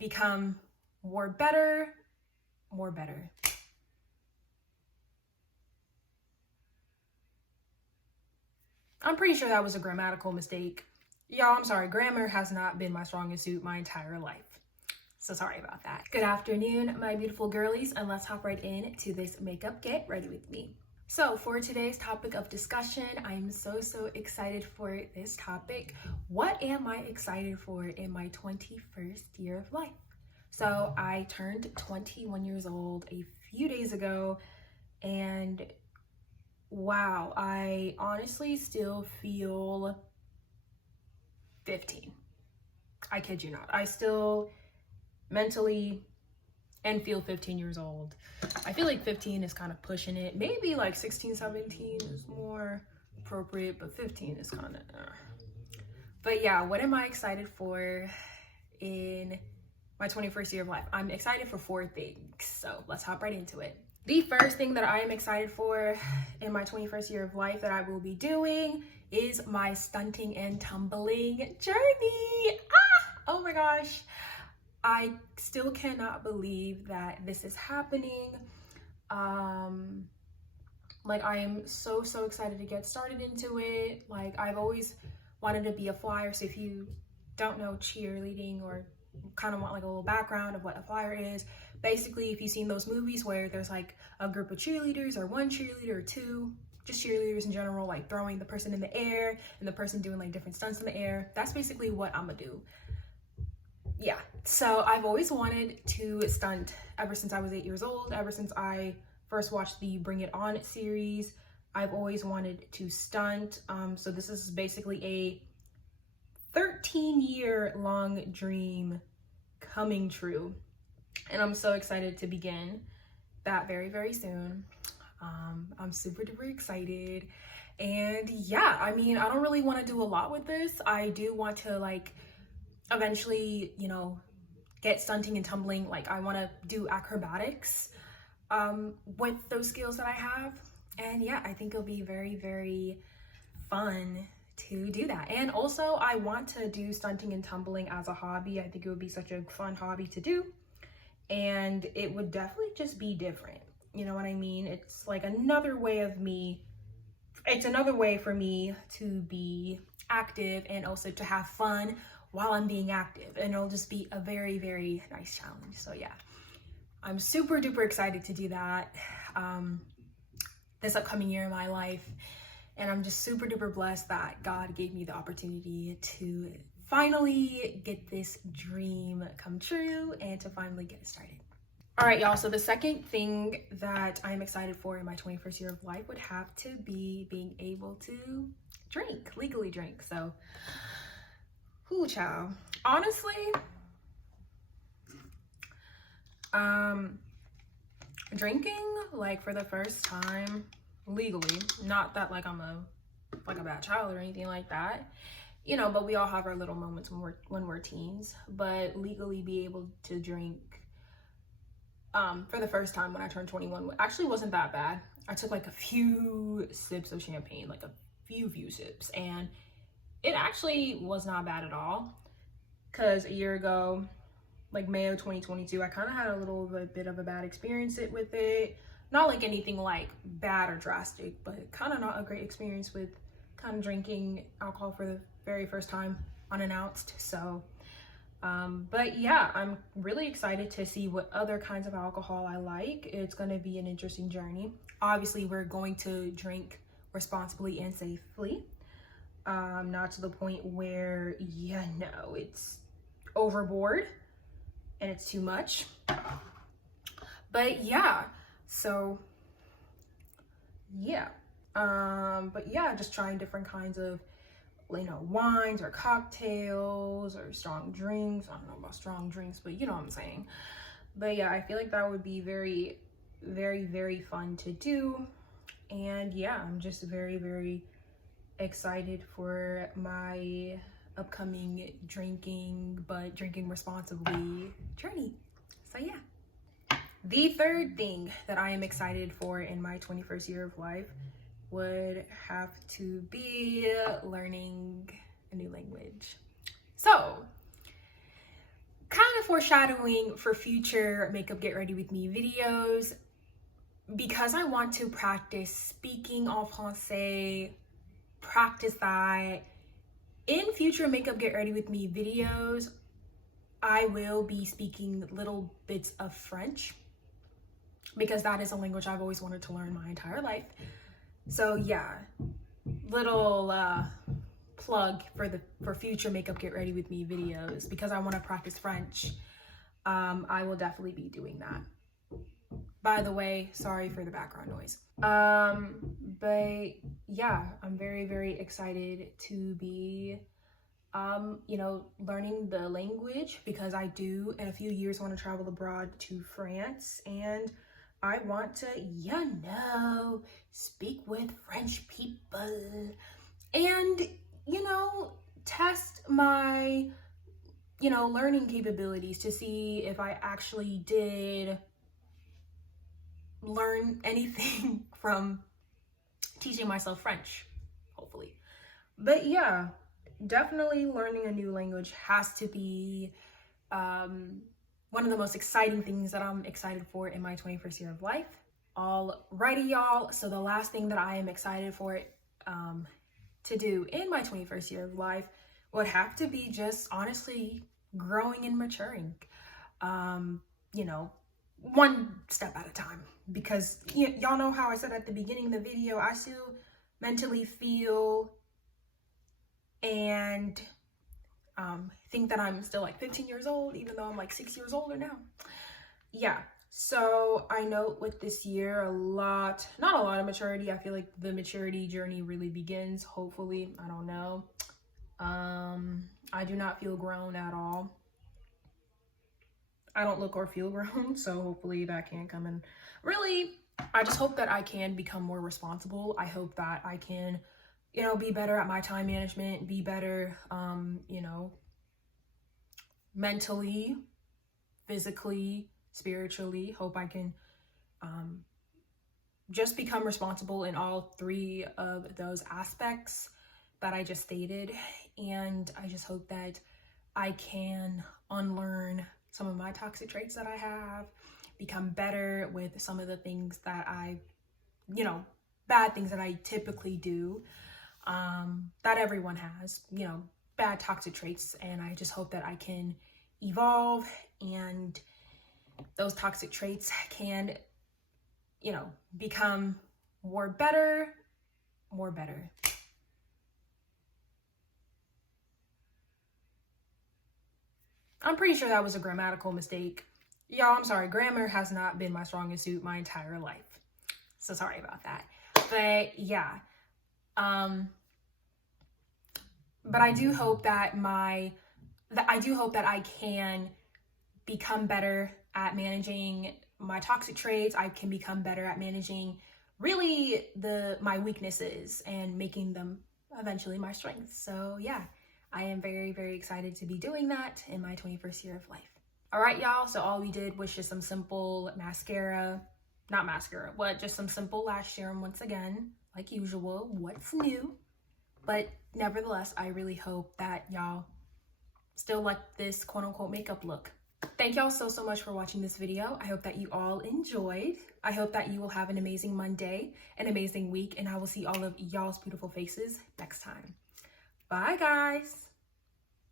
become more better. I'm pretty sure that was a grammatical mistake. Y'all, I'm sorry, grammar has not been my strongest suit my entire life. So sorry about that. Good afternoon, my beautiful girlies, and let's hop right into this makeup. Get ready with me. So for today's topic of discussion, I'm so excited for this topic. What am I excited for in my 21st year of life? So I turned 21 years old a few days ago, and wow, I honestly still feel 15. I kid you not. I still mentally and feel 15 years old. I feel like 15 is kind of pushing it. Maybe like 16, 17 is more appropriate, but 15 is kind of But yeah, what am I excited for in my 21st year of life? I'm excited for 4 things, so let's hop right into it. The first thing that I am excited for in my 21st year of life that I will be doing is my stunting and tumbling journey. Oh my gosh. I still cannot believe that this is happening. Like, I am so excited to get started into it. Like, I've always wanted to be a flyer. So if you don't know cheerleading or kind of want like a little background of what a flyer is, basically, if you've seen those movies where there's like a group of cheerleaders or one cheerleader or two, just cheerleaders in general, like throwing the person in the air and the person doing like different stunts in the air, that's basically what I'm gonna do. Yeah, so I've always wanted to stunt ever since I was 8 years old. Ever since I first watched the Bring It On series, I've always wanted to stunt. So this is basically a 13-year long dream coming true, and I'm so excited to begin that very soon. I'm super duper excited, and yeah, I mean, I don't really want to do a lot with this. I do want to like eventually, you know, get stunting and tumbling. Like, I want to do acrobatics with those skills that I have, and yeah, I think it'll be very fun to do that. And also, I want to do stunting and tumbling as a hobby. I think it would be such a fun hobby to do, and it would definitely just be different. You know what I mean? It's like another way of me, it's another way for me to be active and also to have fun while I'm being active, and it'll just be a very nice challenge. So yeah, I'm super duper excited to do that this upcoming year in my life, and I'm just super duper blessed that God gave me the opportunity to finally get this dream come true and to finally get it started. All right, y'all, so the second thing that I'm excited for in my 21st year of life would have to be being able to legally drink. So whoo, child. Honestly, drinking like for the first time legally, not that like I'm a bad child or anything like that, you know, but we all have our little moments when we're teens, but legally be able to drink for the first time when I turned 21 actually wasn't that bad. I took like a few sips of champagne, like a few sips, and it actually was not bad at all. Because a year ago, like May of 2022, I kind of had a little bit of a bad experience with it. Not like anything like bad or drastic, but kind of not a great experience with kind of drinking alcohol for the very first time unannounced. So, but yeah, I'm really excited to see what other kinds of alcohol I like. It's going to be an interesting journey. Obviously, we're going to drink responsibly and safely. Not to the point where, yeah, no, it's overboard and it's too much. But yeah, so yeah, but yeah, just trying different kinds of, you know, wines or cocktails or strong drinks. I don't know about strong drinks, but you know what I'm saying. But yeah, I feel like that would be very fun to do. And yeah, I'm just very excited for my upcoming drinking responsibly journey. So yeah. The third thing that I am excited for in my 21st year of life would have to be learning a new language. So kind of foreshadowing for future makeup get ready with me videos, because I want to practice speaking en français, practice that. In future makeup get ready with me videos, I will be speaking little bits of French, because that is a language I've always wanted to learn my entire life. So yeah, little plug for future makeup get ready with me videos, because I want to practice French. I will definitely be doing that. By the way, sorry for the background noise. But yeah, I'm very, very excited to be learning the language, because I do in a few years want to travel abroad to France, and I want to, speak with French people and, test my, learning capabilities to see if I actually did learn anything from teaching myself French, hopefully. But yeah, definitely learning a new language has to be one of the most exciting things that I'm excited for in my 21st year of life. Alrighty, y'all. So the last thing that I am excited for to do in my 21st year of life would have to be just honestly growing and maturing. One step at a time, because y'all know how I said at the beginning of the video, I still mentally feel and think that I'm still like 15 years old, even though I'm like 6 years older now. Yeah, so I know with this year, not a lot of maturity. I feel like the maturity journey really begins, hopefully. I don't know. I do not feel grown at all. I don't look or feel grown, so hopefully that can come in. Really, I just hope that I can become more responsible. I hope that I can, be better at my time management, be better, mentally, physically, spiritually. Hope I can just become responsible in all three of those aspects that I just stated. And I just hope that I can unlearn some of my toxic traits that I have, become better with some of the things that bad things that I typically do, that everyone has, bad toxic traits. And I just hope that I can evolve and those toxic traits can, become more better. I'm pretty sure that was a grammatical mistake. Y'all, I'm sorry. Grammar has not been my strongest suit my entire life. So sorry about that. But yeah. But I do hope that I can become better at managing my toxic traits. I can become better at managing really my weaknesses and making them eventually my strengths. So yeah. I am very, very excited to be doing that in my 21st year of life. All right, y'all. So all we did was just some simple just some simple lash serum once again, like usual. What's new? But nevertheless, I really hope that y'all still like this quote unquote makeup look. Thank y'all so much for watching this video. I hope that you all enjoyed. I hope that you will have an amazing Monday, an amazing week, and I will see all of y'all's beautiful faces next time. Bye, guys.